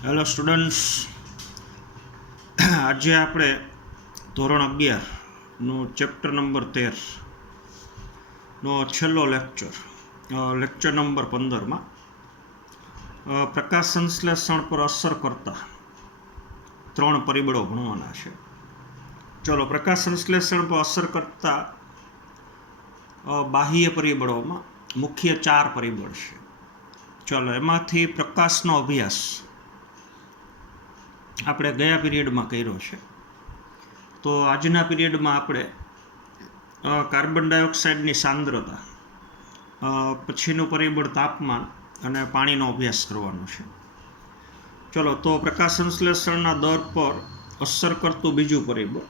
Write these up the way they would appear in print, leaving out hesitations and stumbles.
Hello students, આજે આપણે ધોરણ 11નું ચેપ્ટર નંબર 13નો છેલ્લો લેક્ચર નંબર 15માં પ્રકાશ સંશ્લેષણ પર અસર કરતા 3 પરિબળો ભણવાના છે. ચલો, પ્રકાશ સંશ્લેષણ પર અસર કરતા બાહ્ય પરિબળોમાં મુખ્ય 4 પરિબળ છે. ચલો, એમાંથી પ્રકાશનો અભ્યાસ આપણે ગયા પીરિયડમાં કર્યો છે. તો આજના પીરિયડમાં આપણે કાર્બન ડાયોક્સાઇડની સાંદ્રતા, પછીનું પરિબળ તાપમાન અને પાણીનો અભ્યાસ કરવાનો છે. ચલો, તો પ્રકાશ સંશ્લેષણના દર પર અસર કરતું બીજું પરિબળ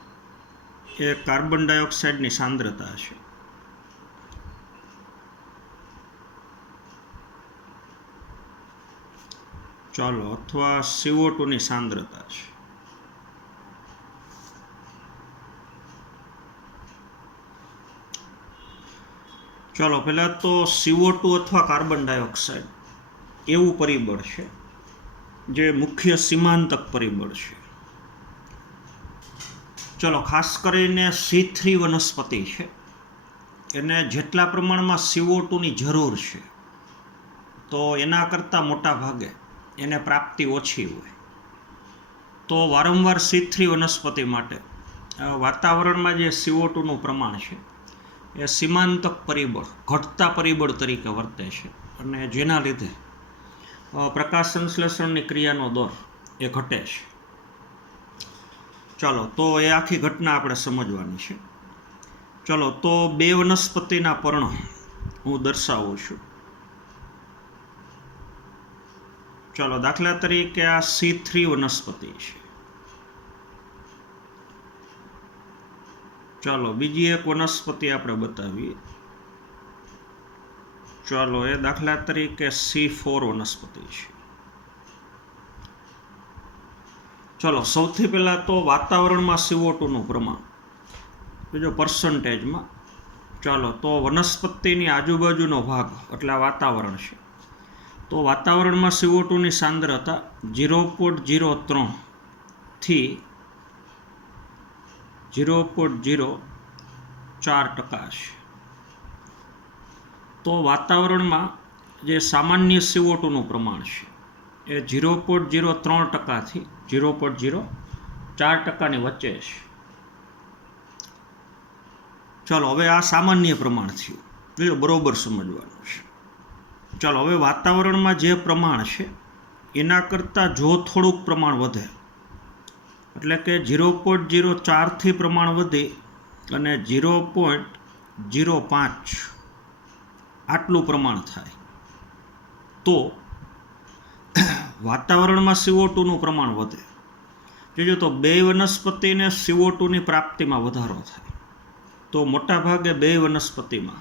એ કાર્બન ડાયોક્સાઇડની સાંદ્રતા છે. ચાલો, અથવા CO2ની સાંદ્રતા છે. ચાલો, પહેલાં તો CO2 અથવા કાર્બન ડાયોક્સાઇડ એવું પરિબળ છે જે મુખ્ય સીમાંતક પરિબળ છે. ચલો, ખાસ કરીને C3 વનસ્પતિ છે, એને જેટલા પ્રમાણમાં CO2ની જરૂર છે તો એના કરતાં મોટા ભાગે એને પ્રાપ્તિ ઓછી હોય. તો વારંવાર C3 વનસ્પતિ માટે વાતાવરણમાં જે CO2નું પ્રમાણ છે એ સીમાંતક પરિબળ, ઘટતા પરિબળ તરીકે વર્તે છે, અને જેના લીધે પ્રકાશ સંશ્લેષણની ક્રિયાનો દર એ ઘટે છે. ચાલો, તો એ આખી ઘટના આપણે સમજવાની છે. ચલો, તો 2 વનસ્પતિના પર્ણો હું દર્શાવું છું. ચાલો, દાખલા તરીકે આ C3 વનસ્પતિ છે. ચાલો, બીજી એક વનસ્પતિ આપણે બતાવીએ. ચાલો, એ દાખલા તરીકે C4 વનસ્પતિ છે. ચાલો, સૌથી પહેલાં તો વાતાવરણમાં CO2નું પ્રમાણ જો પર્સન્ટેજમાં. ચાલો, તો વનસ્પતિની આજુબાજુનો ભાગ એટલે વાતાવરણ છે. તો વાતાવરણમાં CO2ની સાંદ્રતા 0.03 થી 0.04% છે. તો વાતાવરણમાં જે સામાન્ય CO2નું પ્રમાણ છે એ 0.03% થી 0.04%ની વચ્ચે છે. ચાલો, હવે આ સામાન્ય પ્રમાણ થયું, જો બરોબર સમજવાનું છે. ચાલો, હવે વાતાવરણમાં જે પ્રમાણ છે એના કરતાં જો થોડુંક પ્રમાણ વધે, એટલે કે 0.04થી પ્રમાણ વધે અને 0.05 આટલું પ્રમાણ થાય તો વાતાવરણમાં CO2નું પ્રમાણ વધે. જોજો, તો 2 વનસ્પતિને CO2ની પ્રાપ્તિમાં વધારો થાય તો મોટાભાગે 2 વનસ્પતિમાં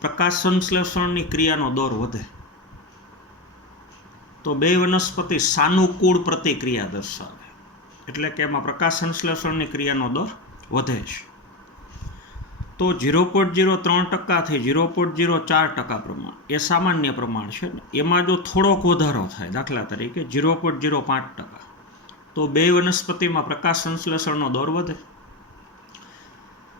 પ્રકાશ સંશ્લેષણની ક્રિયાનો દર વધે. તો 2 વનસ્પતિ સાનુકૂળ પ્રતિક્રિયા દર્શાવે, એટલે કે એમાં પ્રકાશ સંશ્લેષણની ક્રિયાનો દર વધે છે. તો 0.03% થી 0.04% પ્રમાણ એ સામાન્ય પ્રમાણ છે ને. એમાં જો થોડોક વધારો થાય, દાખલા તરીકે 0.05%, તો 2 વનસ્પતિમાં પ્રકાશ સંશ્લેષણનો દર વધે.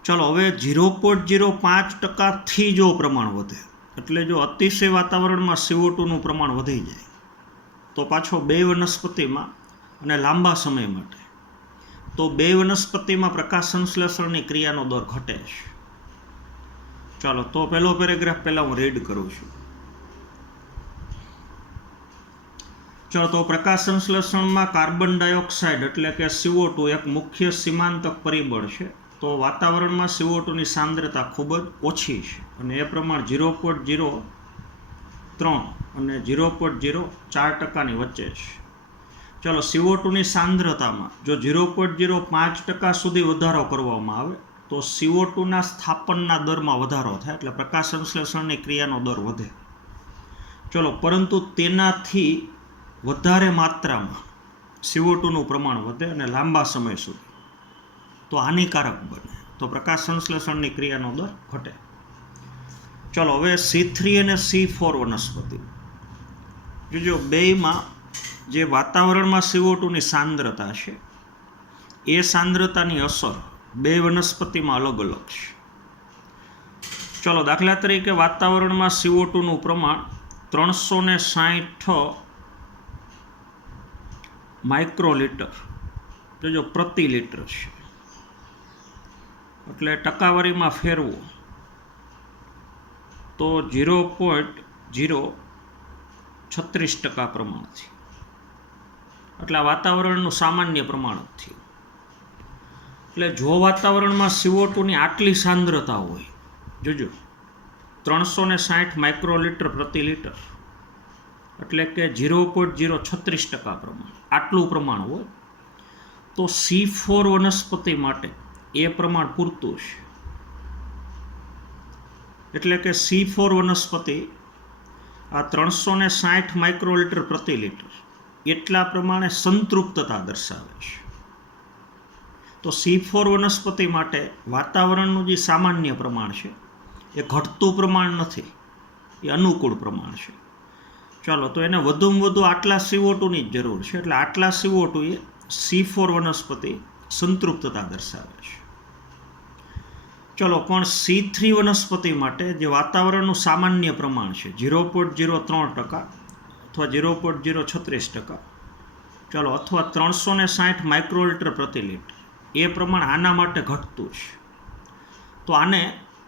ચાલો, હવે 0.05%થી જો પ્રમાણ વધે, એટલે જો અતિશય વાતાવરણમાં CO2નું પ્રમાણ વધી જાય તો પાછો 2 વનસ્પતિમાં અને લાંબા સમય માટે તો 2 વનસ્પતિમાં પ્રકાશ સંશ્લેષણની ક્રિયાનો દર ઘટે છે. ચાલો, તો પહેલો પેરેગ્રાફ પહેલાં હું રીડ કરું છું. ચાલો, તો પ્રકાશ સંશ્લેષણમાં કાર્બન ડાયોક્સાઇડ એટલે કે CO2 એક મુખ્ય સીમાંતક પરિબળ છે. તો વાતાવરણમાં CO2ની સાંદ્રતા ખૂબ જ ઓછી છે, અને એ પ્રમાણ 0.03 અને 0.04%ની વચ્ચે છે. ચાલો, CO2ની સાંદ્રતામાં જો 0.05% સુધી વધારો કરવામાં આવે તો CO2ના સ્થાપનના દરમાં વધારો થાય, એટલે પ્રકાશ સંશ્લેષણની ક્રિયાનો દર વધે. ચલો, પરંતુ તેનાથી વધારે માત્રામાં CO2નું પ્રમાણ વધે અને લાંબા સમય સુધી તો હાનિકારક બને, તો પ્રકાશ સંશ્લેષણની ક્રિયાનો દર ઘટે. ચલો, હવે C3 અને C4 વનસ્પતિ જો બેયમાં જે વાતાવરણમાં CO2ની સાંદ્રતા છે એ સાંદ્રતાની અસર બે વનસ્પતિમાં અલગ અલગ છે. ચલો દાખલા તરીકે વાતાવરણમાં CO2નું પ્રમાણ 360 માઇક્રોલીટર જો પ્રતિ લીટર છે, એટલે ટકાવારીમાં ફેરવો તો 0.036% પ્રમાણથી, એટલે આ વાતાવરણનું સામાન્ય પ્રમાણ જ થયું. એટલે જો વાતાવરણમાં CO2ની આટલી સાંદ્રતા હોય, જોજો 360 માઇક્રોલીટર પ્રતિ લીટર, એટલે કે 0.036% પ્રમાણ, આટલું પ્રમાણ હોય તો C4 વનસ્પતિ માટે એ પ્રમાણ પૂરતું છે. એટલે કે C4 વનસ્પતિ આ 360 માઇક્રોલીટર પ્રતિ લીટર એટલા પ્રમાણે સંતૃપ્તતા દર્શાવે છે. તો C4 વનસ્પતિ માટે વાતાવરણનું જે સામાન્ય પ્રમાણ છે એ ઘટતું પ્રમાણ નથી, એ અનુકૂળ પ્રમાણ છે. ચાલો, તો એને વધુમાં વધુ આટલા CO2ની જ જરૂર છે, એટલે આટલા CO2 એ C4 વનસ્પતિ સંતૃપ્તતા દર્શાવે છે. ચલો, પણ C3 વનસ્પતિ માટે જે વાતાવરણનું સામાન્ય પ્રમાણ છે 0.03% અથવા 0.036%, ચલો, અથવા 360 માઇક્રોલીટર પ્રતિ લીટર, એ પ્રમાણ આના માટે ઘટતું છે. તો આને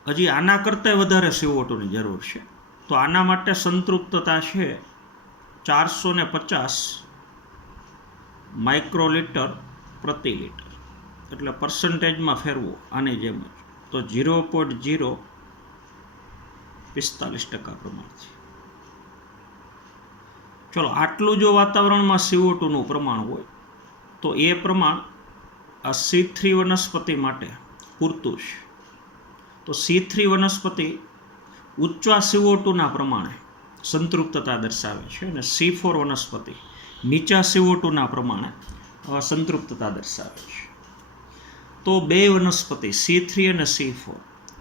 હજી આના કરતાં વધારે CO2ની જરૂર છે. તો આના માટે સંતૃપ્તતા છે 450 માઇક્રોલીટર પ્રતિ લીટર, એટલે પર્સન્ટેજમાં ફેરવો આની જેમ જ, તો 0.045% પ્રમાણથી. ચલો, આટલું જો વાતાવરણમાં CO2નું પ્રમાણ હોય તો એ પ્રમાણ આ C3 વનસ્પતિ માટે પૂરતું છે. તો C3 વનસ્પતિ ઊંચા CO2ના પ્રમાણે સંતૃપ્તતા દર્શાવે છે અને C4 વનસ્પતિ નીચા CO2ના પ્રમાણે સંતૃપ્તતા દર્શાવે છે. તો બે વનસ્પતિ C3 અને C4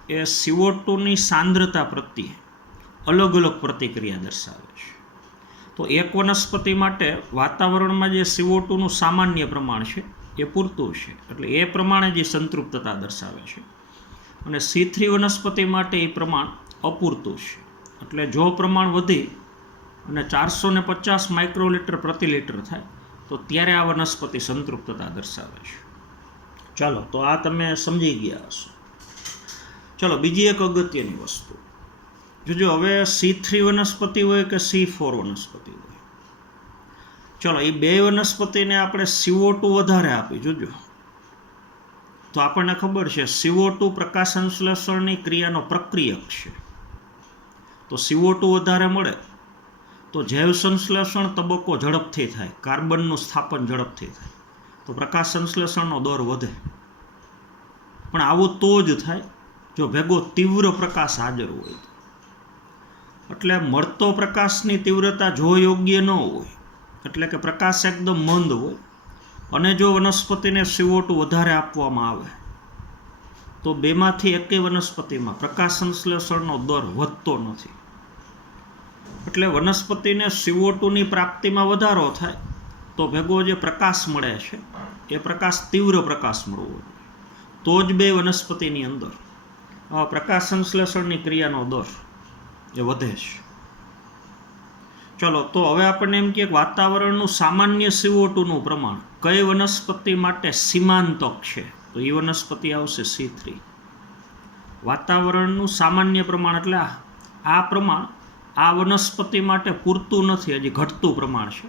એ CO2ની સાંદ્રતા પ્રત્યે અલગ અલગ પ્રતિક્રિયા દર્શાવે છે. તો એક વનસ્પતિ માટે વાતાવરણમાં જે CO2નું સામાન્ય પ્રમાણ છે એ પૂરતું છે, એટલે એ પ્રમાણે જે સંતૃપ્તતા દર્શાવે છે. અને C3 વનસ્પતિ માટે એ પ્રમાણ અપૂરતું છે, એટલે જો પ્રમાણ વધી અને 450 માઇક્રોલીટર પ્રતિ લીટર થાય તો ત્યારે આ વનસ્પતિ સંતૃપ્તતા દર્શાવે છે. ચાલો, તો આ તમે સમજી ગયા હશો. ચલો, બીજી એક અગત્યની વસ્તુ જોજો. હવે C3 વનસ્પતિ હોય કે C4 વનસ્પતિ હોય, ચલો, એ બે વનસ્પતિને આપણે CO2 વધારે આપી, જોજો, તો આપણને ખબર છે CO2 પ્રકાશ સંશ્લેષણની ક્રિયાનો પ્રક્રિયક છે. તો CO2 વધારે મળે તો જૈવ સંશ્લેષણ તબક્કો ઝડપથી થાય, કાર્બનનું સ્થાપન ઝડપથી થાય, તો પ્રકાશ સંશ્લેષણનો દર વધે. પણ આવું તો જ થાય જો ભેગો તીવ્ર પ્રકાશ હાજર હોય. એટલે મળતો પ્રકાશની તીવ્રતા જો યોગ્ય ન હોય, એટલે કે પ્રકાશ એકદમ મંદ હોય અને જો વનસ્પતિને CO2 વધારે આપવામાં આવે તો બેમાંથી એકેય વનસ્પતિમાં પ્રકાશ સંશ્લેષણનો દર વધતો નથી. એટલે વનસ્પતિને CO2ની પ્રાપ્તિમાં વધારો થાય તો ભેગો જે પ્રકાશ મળે છે એ પ્રકાશ તીવ્ર પ્રકાશ મળવો જોઈએ, તો જ બે વનસ્પતિની અંદર પ્રકાશ સંશ્લેષણની ક્રિયાનો દર એ વધે છે. ચલો, તો હવે આપણને એમ કે વાતાવરણનું સામાન્ય CO2નું પ્રમાણ કઈ વનસ્પતિ માટે સીમાંતક છે, તો એ વનસ્પતિ આવશે C3. વાતાવરણનું સામાન્ય પ્રમાણ એટલે આ પ્રમાણ આ વનસ્પતિ માટે પૂરતું નથી, હજી ઘટતું પ્રમાણ છે.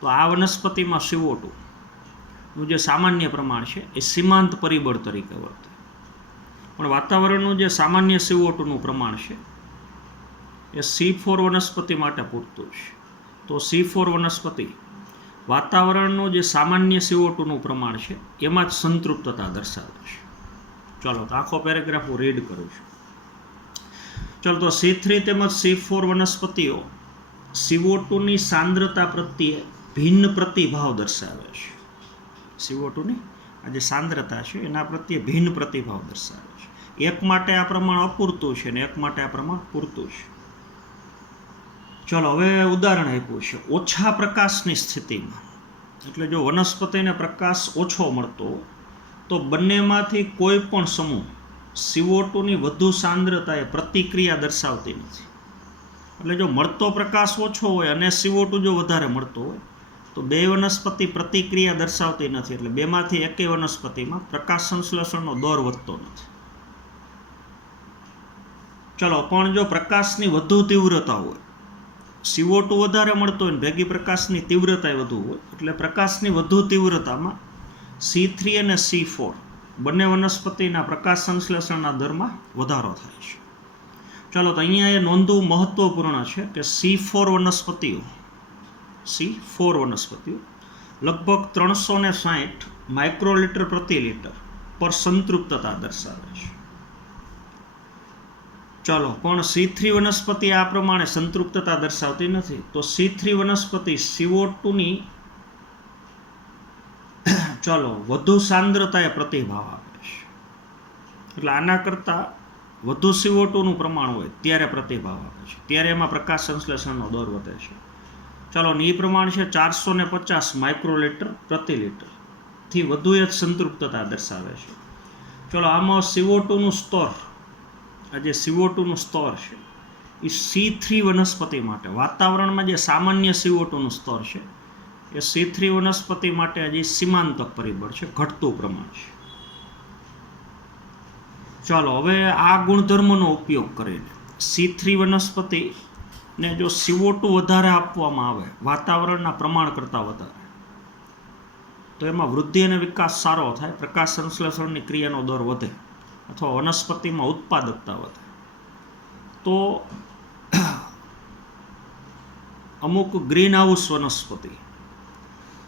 તો આ વનસ્પતિમાં CO2નું જે સામાન્ય પ્રમાણ છે એ સીમાંત પરિબળ તરીકે વર્તે. પણ વાતાવરણનું જે સામાન્ય CO2નું પ્રમાણ છે એ C4 વનસ્પતિ માટે પૂરતું છે. તો C4 વનસ્પતિ વાતાવરણનું જે સામાન્ય CO2નું પ્રમાણ છે એમાં જ સંતૃપ્તતા દર્શાવે છે. ચાલો, તો આખો પેરેગ્રાફ હું રીડ કરું છું. ચાલો, તો C3 તેમજ C4 વનસ્પતિઓ CO2ની સાંદ્રતા પ્રત્યે ભિન્ન પ્રતિભાવ દર્શાવે છે. CO2ની આ જે સાંદ્રતા છે એના પ્રત્યે ભિન્ન પ્રતિભાવ દર્શાવે છે. એક માટે આ પ્રમાણ અપૂરતું છે અને એક માટે આ પ્રમાણ પૂરતું છે. ચલો હવે ઉદાહરણ આપ્યું છે ઓછા પ્રકાશની સ્થિતિમાં, એટલે જો વનસ્પતિને પ્રકાશ ઓછો મળતો તો બંનેમાંથી કોઈ પણ સમૂહ CO2ની વધુ સાંદ્રતાએ પ્રતિક્રિયા દર્શાવતી નથી. એટલે જો મળતો પ્રકાશ ઓછો હોય અને CO2 જો વધારે મળતો હોય તો બે વનસ્પતિ પ્રતિક્રિયા દર્શાવતી નથી. એટલે બેમાંથી એકેય વનસ્પતિમાં પ્રકાશ સંશ્લેષણનો દર વધતો નથી. ચલો પણ જો પ્રકાશની વધુ તીવ્રતા હોય, CO2 વધારે મળતો હોય ને ભેગી પ્રકાશની તીવ્રતા વધુ હોય, એટલે પ્રકાશની વધુ તીવ્રતામાં C3 અને C4 બંને વનસ્પતિના પ્રકાશ સંશ્લેષણના દરમાં વધારો થાય છે. ચાલો તો અહીંયા એ નોંધવું મહત્વપૂર્ણ છે કે C4 વનસ્પતિઓ લગભગ 360 માઇક્રોલીટર પ્રતિ લિટર પર સંતૃપ્તતા દર્શાવે છે. ચાલો પણ C3 વનસ્પતિ આ પ્રમાણે સંતૃપ્તતા દર્શાવતી નથી. તો C3 વનસ્પતિ CO2ની વધુ સાંદ્રતાએ પ્રતિભાવ આપે છે. એટલે આના કરતાં વધુ CO2નું પ્રમાણ હોય ત્યારે પ્રતિભાવ આપે છે, ત્યારે એમાં પ્રકાશ સંશ્લેષણનો દર વધે છે. ચાલો એ પ્રમાણ છે 450 માઇક્રોલીટર પ્રતિ લિટરથી વધુ જ સંતૃપ્તતા દર્શાવે છે. ચલો આમાં CO2નું સ્તર, આ જે CO2નું સ્તર છે એ C3 વનસ્પતિ માટે, વાતાવરણમાં જે સામાન્ય CO2નું સ્તર છે એ C3 વનસ્પતિ માટે હજી સીમાંતક પરિબળ છે, ઘટતું પ્રમાણ છે. ચાલો હવે આ ગુણધર્મનો ઉપયોગ કરીને C3 વનસ્પતિને જો CO2 વધારે આપવામાં આવે વાતાવરણના પ્રમાણ કરતાં વધારે, તો એમાં વૃદ્ધિ અને વિકાસ સારો થાય, પ્રકાશ સંશ્લેષણની ક્રિયાનો દર વધે અથવા વનસ્પતિમાં ઉત્પાદકતા વધે. તો અમુક ગ્રીન હાઉસ વનસ્પતિ,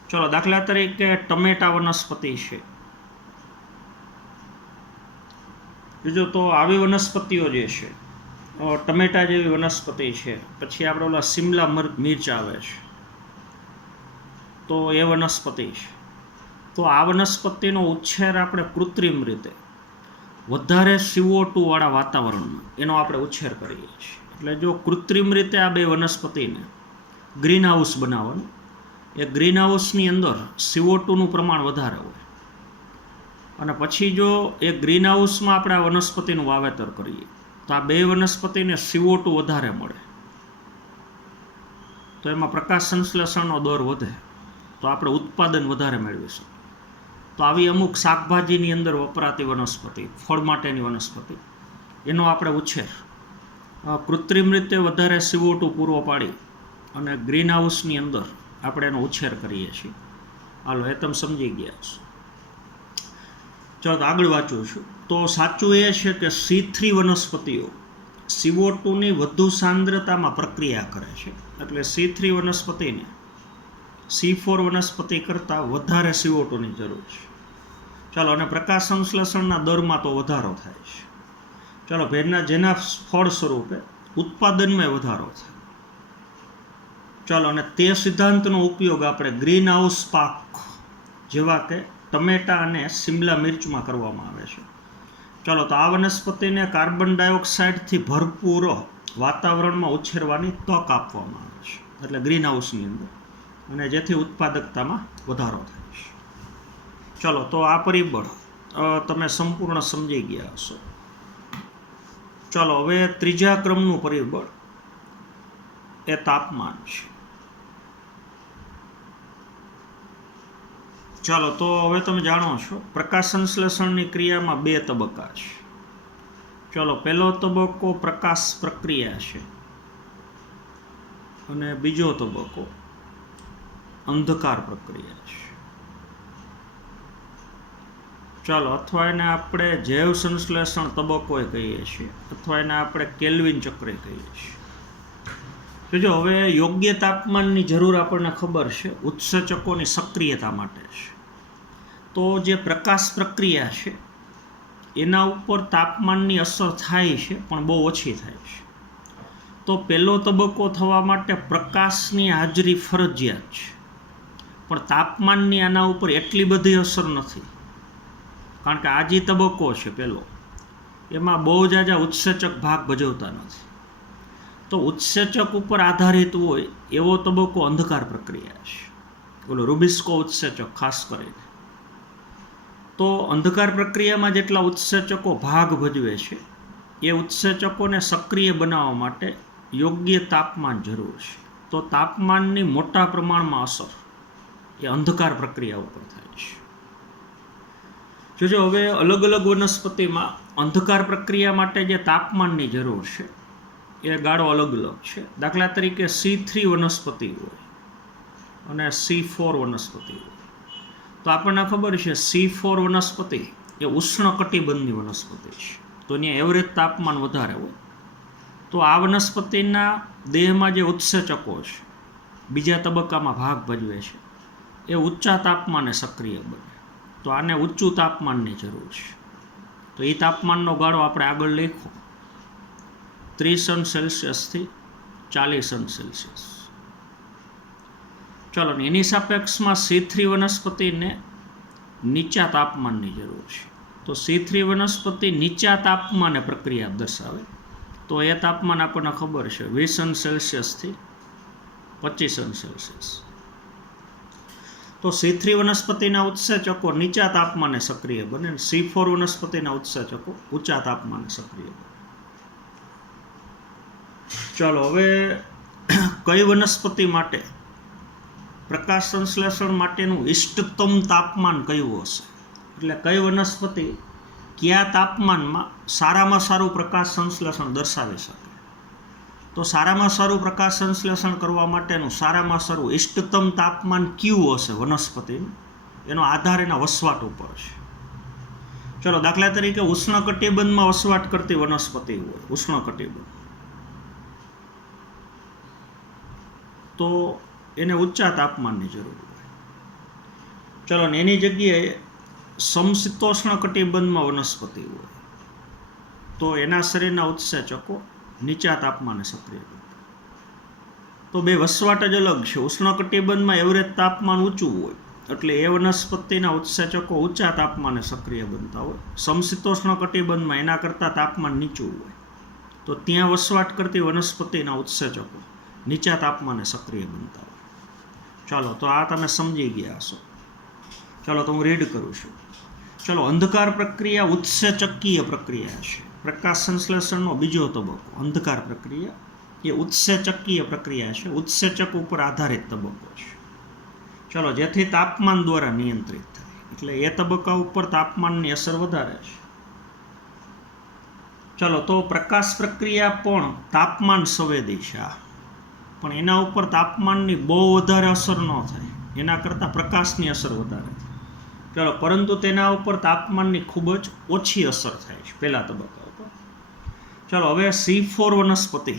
ચલો દાખલા તરીકે ટમેટા વનસ્પતિ છે, બીજો તો આવી વનસ્પતિઓ જે છે ટમેટા જેવી વનસ્પતિ છે, પછી આપણે ઓલા શિમલા મિર્ચ આવે છે તો એ વનસ્પતિ છે. તો આ વનસ્પતિનો ઉછેર આપણે કૃત્રિમ રીતે વધારે CO2 વાળા વાતાવરણમાં એનો આપણે ઉછેર કરીએ છીએ. એટલે જો કૃત્રિમ રીતે આ બે વનસ્પતિને ગ્રીન હાઉસ બનાવવાનું, એ ગ્રીન હાઉસની અંદર CO2નું પ્રમાણ વધારે હોય અને પછી જો એ ગ્રીન હાઉસમાં આપણે આ વનસ્પતિનું વાવેતર કરીએ તો આ બે વનસ્પતિને CO2 વધારે મળે, તો એમાં પ્રકાશ સંશ્લેષણનો દર વધે, તો આપણે ઉત્પાદન વધારે મેળવીશું. તો આવી અમુક શાકભાજીની અંદર વપરાતી વનસ્પતિ, ફળ માટેની વનસ્પતિ, એનો આપણે ઉછેર કૃત્રિમ રીતે વધારે CO2 પૂરો પાડી અને ગ્રીન હાઉસની અંદર આપણે એનો ઉછેર કરીએ છીએ. હાલો એ તમે સમજી ગયા છો. ચાલો આગળ વાંચું છું. તો સાચું એ છે કે C3 વનસ્પતિઓ CO2ની વધુ સાંદ્રતામાં પ્રક્રિયા કરે છે, એટલે C3 વનસ્પતિને C4 વનસ્પતિ કરતાં વધારે CO2ની જરૂર છે. ચાલો અને પ્રકાશ સંશ્લેષણના દરમાં તો વધારો થાય છે. ચાલો જેના ફળ સ્વરૂપે ઉત્પાદનમાં વધારો થાય. ચાલો અને તે સિદ્ધાંતનો ઉપયોગ આપણે ગ્રીન હાઉસ પાક જેવા કે ટમેટા અને શિમલા મિર્ચમાં કરવામાં આવે છે. ચાલો તો આ વનસ્પતિને કાર્બન ડાયોક્સાઇડથી ભરપૂર વાતાવરણમાં ઉછેરવાની તક આપવામાં આવે છે, એટલે ગ્રીન હાઉસની અંદર, અને જેથી ઉત્પાદકતામાં વધારો થાય છે. ચાલો તો આ પરિબળ તમે સંપૂર્ણ સમજી ગયા હશો. ચાલો હવે ત્રીજા ક્રમનું પરિબળ એ તાપમાન છે. ચાલો તો હવે તમે જાણો છો પ્રકાશ સંશ્લેષણની ક્રિયામાં બે તબક્કા છે. ચાલો પહેલો તબક્કો પ્રકાશ પ્રક્રિયા છે અને બીજો તબક્કો અંધકાર પ્રક્રિયા છે. ચાલો અથવા એને આપણે જૈવ સંશ્લેષણ તબક્કો કહીએ છીએ અથવા એને આપણે કેલ્વિન ચક્ર કહીએ છીએ. જો હવે યોગ્ય તાપમાનની જરૂર આપણને ખબર છે ઉત્સેચકોની સક્રિયતા માટે છે. તો જે પ્રકાશ પ્રક્રિયા છે એના ઉપર તાપમાનની અસર થાય છે પણ બહુ ઓછી થાય છે. તો પહેલો તબક્કો થવા માટે પ્રકાશની હાજરી ફરજિયાત છે, પણ તાપમાનની આના ઉપર એટલી બધી અસર નથી, કારણ કે આ જે તબક્કો છે પહેલો, એમાં બહુ જાજા ઉત્સેચક ભાગ ભજવતા નથી. તો ઉત્સેચક ઉપર આધારિત હોય એવો તબક્કો અંધકાર પ્રક્રિયા છે. ઓલો રૂબિસ્કો ઉત્સેચક ખાસ કરીને. તો અંધકાર પ્રક્રિયામાં જેટલા ઉત્સેચકો ભાગ ભજવે છે એ ઉત્સેચકોને સક્રિય બનાવવા માટે યોગ્ય તાપમાન જરૂર છે. તો તાપમાનની મોટા પ્રમાણમાં અસર એ અંધકાર પ્રક્રિયા ઉપર થાય છે. જોજો હવે અલગ અલગ વનસ્પતિમાં અંધકાર પ્રક્રિયા માટે જે તાપમાનની જરૂર છે એ ગાળો અલગ અલગ છે. દાખલા તરીકે C3 વનસ્પતિ હોય અને C4 વનસ્પતિ હોય. તો આપણને ખબર છે C4 વનસ્પતિ એ ઉષ્ણકટિબંધની વનસ્પતિ છે. તો ત્યાં એવરેજ તાપમાન વધારે હોય. તો આ વનસ્પતિના દેહમાં જે ઉત્સેચકો છે બીજા તબક્કામાં ભાગ ભજવે છે એ ઊંચા તાપમાને સક્રિય બને. તો આને ઊંચું તાપમાનની જરૂર છે. તો એ તાપમાનનો ગાળો આપણે આગળ લખો 30°C થી 40°C. ચલો એની સાપેક્ષમાં C3 વનસ્પતિને નીચા તાપમાનની જરૂર છે. તો C3 વનસ્પતિ નીચા તાપમાને પ્રક્રિયા દર્શાવે. તો એ તાપમાન આપણને ખબર છે 20°C થી 25°C. તો C3 વનસ્પતિના ઉત્સેચકો નીચા તાપમાને સક્રિય બને અને C4 વનસ્પતિના ઉત્સેચકો ઊંચા તાપમાને સક્રિય બને. ચાલો હવે કઈ વનસ્પતિ માટે પ્રકાશ સંશ્લેષણ માટેનું ઇષ્ટતમ તાપમાન કયું હશે? એટલે કઈ વનસ્પતિ કયા તાપમાનમાં સારામાં સારું પ્રકાશ સંશ્લેષણ દર્શાવી શકે? તો સારામાં સારું પ્રકાશ સંશ્લેષણ કરવા માટેનું સારામાં સારું ઇષ્ટતમ તાપમાન કયું હશે વનસ્પતિનું? એનો આધાર એના વસવાટ ઉપર છે. ચલો દાખલા તરીકે ઉષ્ણકટિબંધમાં વસવાટ કરતી વનસ્પતિ હોય, ઉષ્ણકટિબંધ, તો એને ઊંચા તાપમાનની જરૂર હોય. ચલો એની જગ્યાએ સમશીતોષ્ણ કટિબંધમાં વનસ્પતિ હોય તો એના શરીરના ઉત્સેચકો નીચા તાપમાને સક્રિય બનતા. તો બે વસવાટ જ અલગ છે. ઉષ્ણકટિબંધમાં એવરેજ તાપમાન ઊંચું હોય એટલે એ વનસ્પતિના ઉત્સેચકો ઊંચા તાપમાને સક્રિય બનતા હોય. સમશીતોષ્ણ કટિબંધમાં એના કરતાં તાપમાન નીચું હોય તો ત્યાં વસવાટ કરતી વનસ્પતિના ઉત્સેચકો નીચા તાપમાને સક્રિય બનતા હોય. ચાલો તો આ તમે સમજી ગયા હશો. ચાલો તો હું રીડ કરું છું. ચાલો અંધકાર પ્રક્રિયા ઉત્સેચકીય પ્રક્રિયા છે. પ્રકાશ સંશ્લેષણનો બીજો તબક્કો અંધકાર પ્રક્રિયા એ ઉત્સેચકીય પ્રક્રિયા છે. ઉત્સેચક ઉપર આધારિત તબક્કો છે. ચાલો જેથી તાપમાન દ્વારા નિયંત્રિત થાય એટલે એ તબક્કા ઉપર તાપમાનની અસર વધારે છે. ચાલો તો પ્રકાશ પ્રક્રિયા પણ તાપમાન સંવેદી છે પણ એના ઉપર તાપમાનની બહુ વધારે અસર ન થાય. એના કરતાં પ્રકાશની અસર વધારે થાય. ચાલો પરંતુ તેના ઉપર તાપમાનની ખૂબ જ ઓછી અસર થાય છે પહેલા તબક્કા ઉપર. ચાલો હવે C4 વનસ્પતિ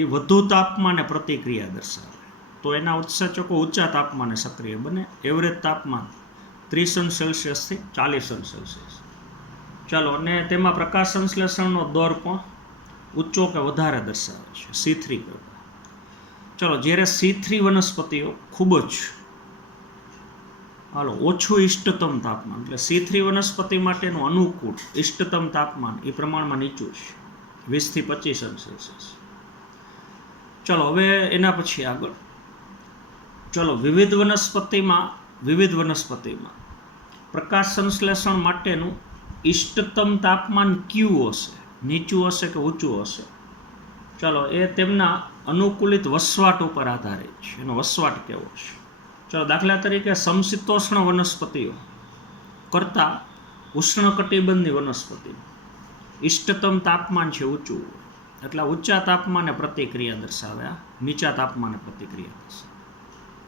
એ વધુ તાપમાને પ્રતિક્રિયા દર્શાવે તો એના ઉત્સેચકો ઊંચા તાપમાને સક્રિય બને. એવરેજ તાપમાન 30°C થી 40°C. ચાલો અને તેમાં પ્રકાશ સંશ્લેષણનો દર પણ ઊંચો કે વધારે દર્શાવે છે C3 કરતાં. ચાલો જ્યારે C3 વનસ્પતિઓ ખૂબ જ ઓછું ઇષ્ટતમ તાપમાન એટલે C3 વનસ્પતિ માટેનું અનુકૂળ ઇષ્ટતમ તાપમાન એ પ્રમાણમાં નીચું છે 20 થી 25°C. ચાલો હવે એના પછી આગળ ચાલો વિવિધ વનસ્પતિમાં પ્રકાશ સંશ્લેષણ માટેનું ઇષ્ટતમ તાપમાન કયું હશે? નીચું હશે કે ઊંચું હશે? ચાલો એ તેમના અનુકૂલિત વસવાટ ઉપર આધારિત છે. એનો વસવાટ કેવો છે? ચાલો દાખલા તરીકે સમશીતોષ્ણ વનસ્પતિઓ કરતાં ઉષ્ણકટિબંધની વનસ્પતિ ઇષ્ટતમ તાપમાન છે ઊંચું એટલે ઊંચા તાપમાને પ્રતિક્રિયા દર્શાવે, નીચા તાપમાને પ્રતિક્રિયા દર્શાવે.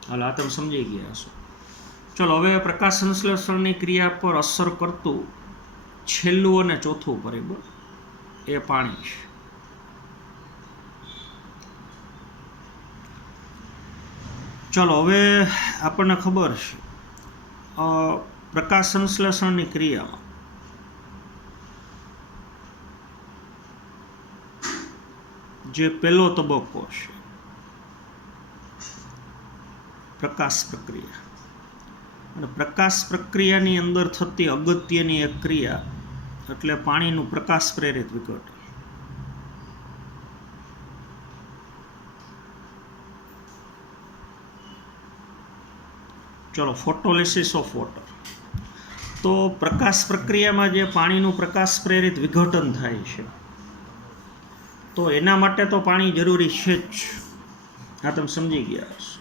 હાલ આ તમે સમજી ગયા હશો. ચાલો હવે પ્રકાશ સંશ્લેષણની ક્રિયા પર અસર કરતું છેલ્લું અને ચોથું પરિબળ એ પાણી છે. ચાલો હવે આપણને ખબર છે પ્રકાશ સંશ્લેષણની ક્રિયામાં જે પહેલો તબક્કો છે પ્રકાશ પ્રક્રિયા, અને પ્રકાશ પ્રક્રિયાની અંદર થતી અગત્યની એક ક્રિયા એટલે પાણીનું પ્રકાશ પ્રેરિત વિઘટન. ચલો, ફોટોલિસિસ ઓફ વોટર. તો પ્રકાશ પ્રક્રિયામાં જે પાણીનું પ્રકાશ પ્રેરિત વિઘટન થાય છે, તો એના માટે તો પાણી જરૂરી છે જ. આ તમે સમજી ગયા હશો.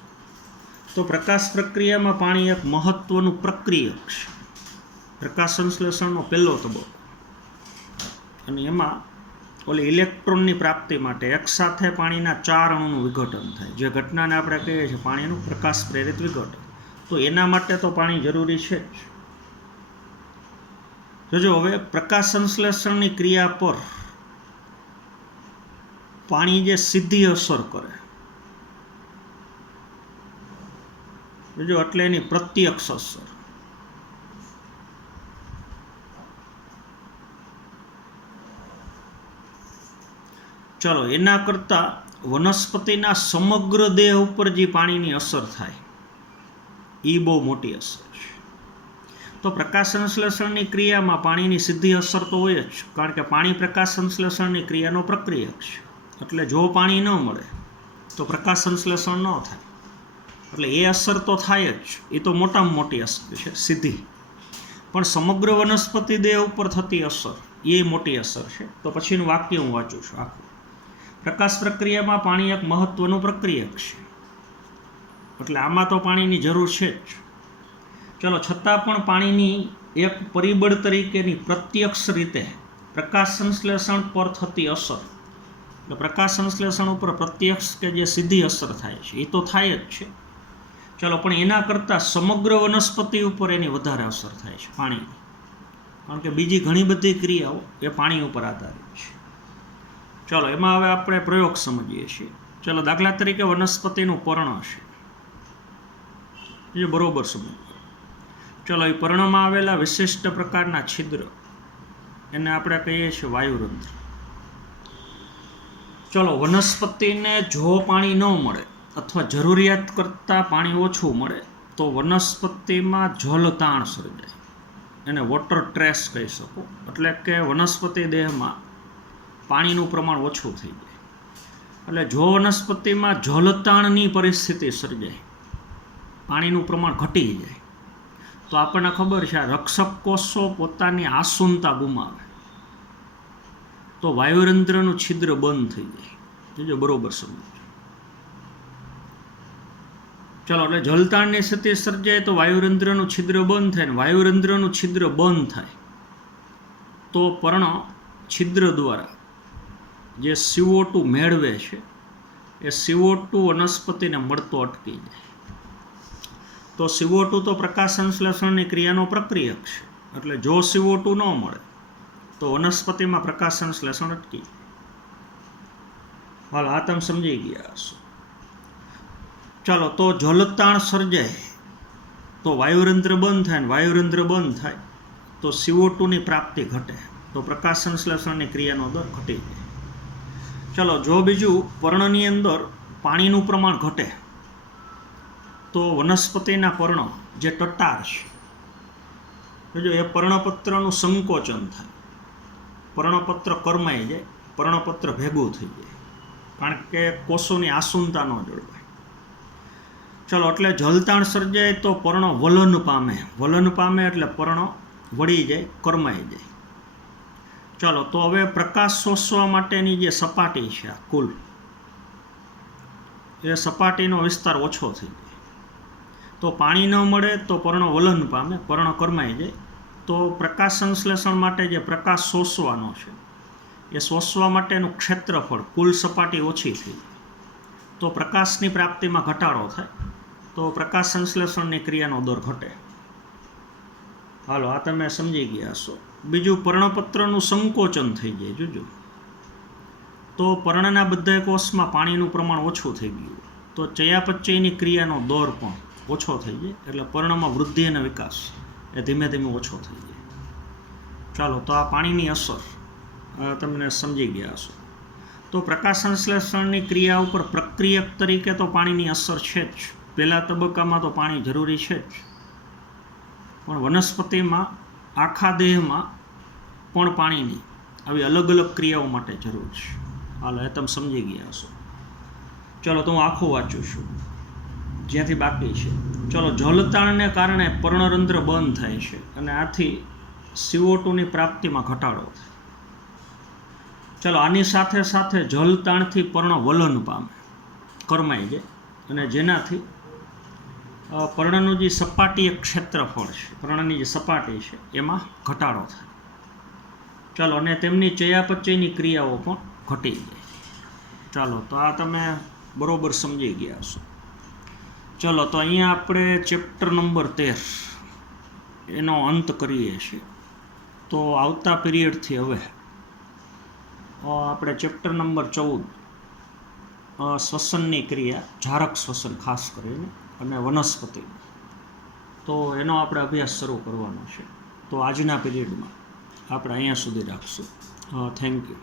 તો પ્રકાશ પ્રક્રિયામાં પાણી એક મહત્વનું પ્રક્રિયક છે. પ્રકાશ સંશ્લેષણનો પહેલો તબક્કો, અને એમાં ઓલી ઇલેક્ટ્રોનની પ્રાપ્તિ માટે એકસાથે પાણીના 4 અણુનું વિઘટન થાય, જે ઘટનાને આપણે કહીએ છીએ પાણીનું પ્રકાશ પ્રેરિત વિઘટન. તો એના માટે તો પાણી જરૂરી છે જ. જોજો, હવે પ્રકાશ સંશ્લેષણની ક્રિયા પર પાણી જે સીધી અસર કરે, જોજો, એટલે એની પ્રત્યક્ષ અસર. ચલો, એના કરતાં વનસ્પતિના સમગ્ર દેહ ઉપર જે પાણીની અસર થાય એ બહુ મોટી અસર છે. તો પ્રકાશ સંશ્લેષણની ક્રિયામાં પાણીની સીધી અસર તો હોય જ, કારણ કે પાણી પ્રકાશ સંશ્લેષણની ક્રિયાનો પ્રક્રિયક છે. એટલે જો પાણી ન મળે તો પ્રકાશ સંશ્લેષણ ન થાય. એટલે એ અસર તો થાય જ, એ તો મોટામાં મોટી અસર છે સીધી. પણ સમગ્ર વનસ્પતિ દેહ ઉપર થતી અસર એ મોટી અસર છે. તો પછીનું વાક્ય હું વાંચું છું આખું. પ્રકાશ પ્રક્રિયામાં પાણી એક મહત્વનું પ્રક્રિયક છે. એટલે આમાં તો પાણીની જરૂર છે જ. ચલો, છતાં પણ પાણીની એક પરિબળ તરીકેની પ્રત્યક્ષ રીતે પ્રકાશ સંશ્લેષણ પર થતી અસર, એટલે પ્રકાશ સંશ્લેષણ ઉપર પ્રત્યક્ષ કે જે સીધી અસર થાય છે એ તો થાય જ છે. ચલો, પણ એના કરતાં સમગ્ર વનસ્પતિ ઉપર એની વધારે અસર થાય છે પાણીની, કારણ કે બીજી ઘણી બધી ક્રિયાઓ એ પાણી ઉપર આધારિત છે. ચલો, એમાં હવે આપણે પ્રયોગ સમજીએ છીએ. ચલો, દાખલા તરીકે વનસ્પતિનું પર્ણ છે, એ બરોબર સમજો. ચલો, એ પર્ણમાં આવેલા વિશિષ્ટ પ્રકારના છિદ્ર, એને આપણે કહીએ છીએ વાયુરંધ્ર. ચલો, વનસ્પતિને જો પાણી ન મળે અથવા જરૂરિયાત કરતાં પાણી ઓછું મળે તો વનસ્પતિમાં જલતાણ સર્જાય. એને વોટર ટ્રેસ કહી શકો. એટલે કે વનસ્પતિ દેહમાં પાણીનું પ્રમાણ ઓછું થઈ જાય. એટલે જો વનસ્પતિમાં જલતાણની પરિસ્થિતિ સર્જાય, પાણીનું પ્રમાણ ઘટી જાય, તો આપણને ખબર છે આ રક્ષક કોષો પોતાની આસુનતા ગુમાવે, તો વાયુરંધ્રનું છિદ્ર બંધ થઈ જાય. જોજો, બરોબર સમજો. ચલો, એટલે જલતાણની સ્થિતિ સર્જાય તો વાયુરંધ્રનું છિદ્ર બંધ થાય, ને વાયુરંધ્રનું છિદ્ર બંધ થાય તો પર્ણ છિદ્ર દ્વારા જે CO2 મેળવે છે એ CO2 વનસ્પતિને મળતો અટકી જાય. તો CO2 તો પ્રકાશ સંશ્લેષણની ક્રિયાનો પ્રક્રિયક છે. એટલે જો CO2 ન મળે તો વનસ્પતિમાં પ્રકાશ સંશ્લેષણ અટકી જાય. હાલ, આ તમે સમજી ગયા હશો. ચાલો, તો જલતાણ સર્જાય તો વાયુરંધ્ર બંધ થાય, ને વાયુરંધ્ર બંધ થાય તો CO2ની પ્રાપ્તિ ઘટે, તો પ્રકાશ સંશ્લેષણની ક્રિયાનો દર ઘટી જાય. ચલો, જો બીજું પર્ણની અંદર પાણીનું પ્રમાણ ઘટે તો વનસ્પતિના પર્ણ જે ટટાર છે, જો એ પર્ણપત્રનું સંકોચન થાય, પર્ણપત્ર કરમાઈ જાય, પર્ણપત્ર ભેગું થઈ જાય, કારણ કે કોષોની આસુનતા ન જળવાય. ચલો, એટલે જલતાણ સર્જાય તો પર્ણ વલન પામે. વલન પામે એટલે પર્ણ વળી જાય, કરમાઈ જાય. ચાલો, તો હવે પ્રકાશ શોષવા માટેની જે સપાટી છે આ કુલ, એ સપાટીનો વિસ્તાર ઓછો થઈ જાય. તો પાણી ન મળે તો પર્ણ વલન પામે, પર્ણ કરમાઈ જાય. તો પ્રકાશ સંશ્લેષણ માટે જે પ્રકાશ શોષવાનો છે એ શોષવા માટેનું ક્ષેત્રફળ, કુલ સપાટી ઓછી થઈ જાય. તો પ્રકાશની પ્રાપ્તિમાં ઘટાડો થાય, તો પ્રકાશ સંશ્લેષણની ક્રિયાનો દર ઘટે. હાલો, આ તમે સમજી ગયા હશો. બીજું, પર્ણપત્રનું સંકોચન થઈ જાય. જોજો, તો પર્ણના બધા કોષમાં પાણીનું પ્રમાણ ઓછું થઈ ગયું, તો ચયાપચયની ક્રિયાનો દર પણ ઓછો થઈ જાય. એટલે પર્ણમાં વૃદ્ધિ અને વિકાસ એ ધીમે ધીમે ઓછો થઈ જાય. ચાલો, તો આ પાણીની અસર તમને સમજી ગયા હશો. તો પ્રકાશ સંશ્લેષણની ક્રિયા ઉપર પ્રક્રિયક તરીકે તો પાણીની અસર છે જ. પહેલા તબક્કામાં તો પાણી જરૂરી છે જ, પણ વનસ્પતિમાં આખા દેહમાં પણ પાણીની આવી અલગ અલગ ક્રિયાઓ માટે જરૂર છે. હાલો, એ તમે સમજી ગયા હશો. ચલો, તો હું આખું વાંચું છું. જ્યાંથી બાકી છે. ચલો, જલતાણને કારણે પર્ણરંધ્ર બંધ થાય છે અને આથી CO2ની પ્રાપ્તિમાં ઘટાડો થાય. ચલો, આની સાથે સાથે જલતાણથી પર્ણ વલન પામે, કરમાઈ જાય, અને જેનાથી પર્ણનું જે સપાટીય ક્ષેત્રફળ છે, પર્ણની જે સપાટી છે એમાં ઘટાડો થાય. ચાલો, અને તેમની ચયાપચયની ક્રિયાઓ પણ ઘટી જાય. ચાલો, તો આ તમે બરોબર સમજી ગયા છો. ચલો, તો અહીંયા આપણે ચેપ્ટર નંબર 13 એનો અંત કરીએ છીએ. તો આવતા પીરિયડથી હવે આપણે ચેપ્ટર નંબર 14 શ્વસનની ક્રિયા, ઝારક શ્વસન ખાસ કરીને, અને વનસ્પતિ, તો એનો આપણે અભ્યાસ શરૂ કરવાનો છે. તો આજના પીરિયડમાં આપણે અહીંયા સુધી રાખશું. Thank you.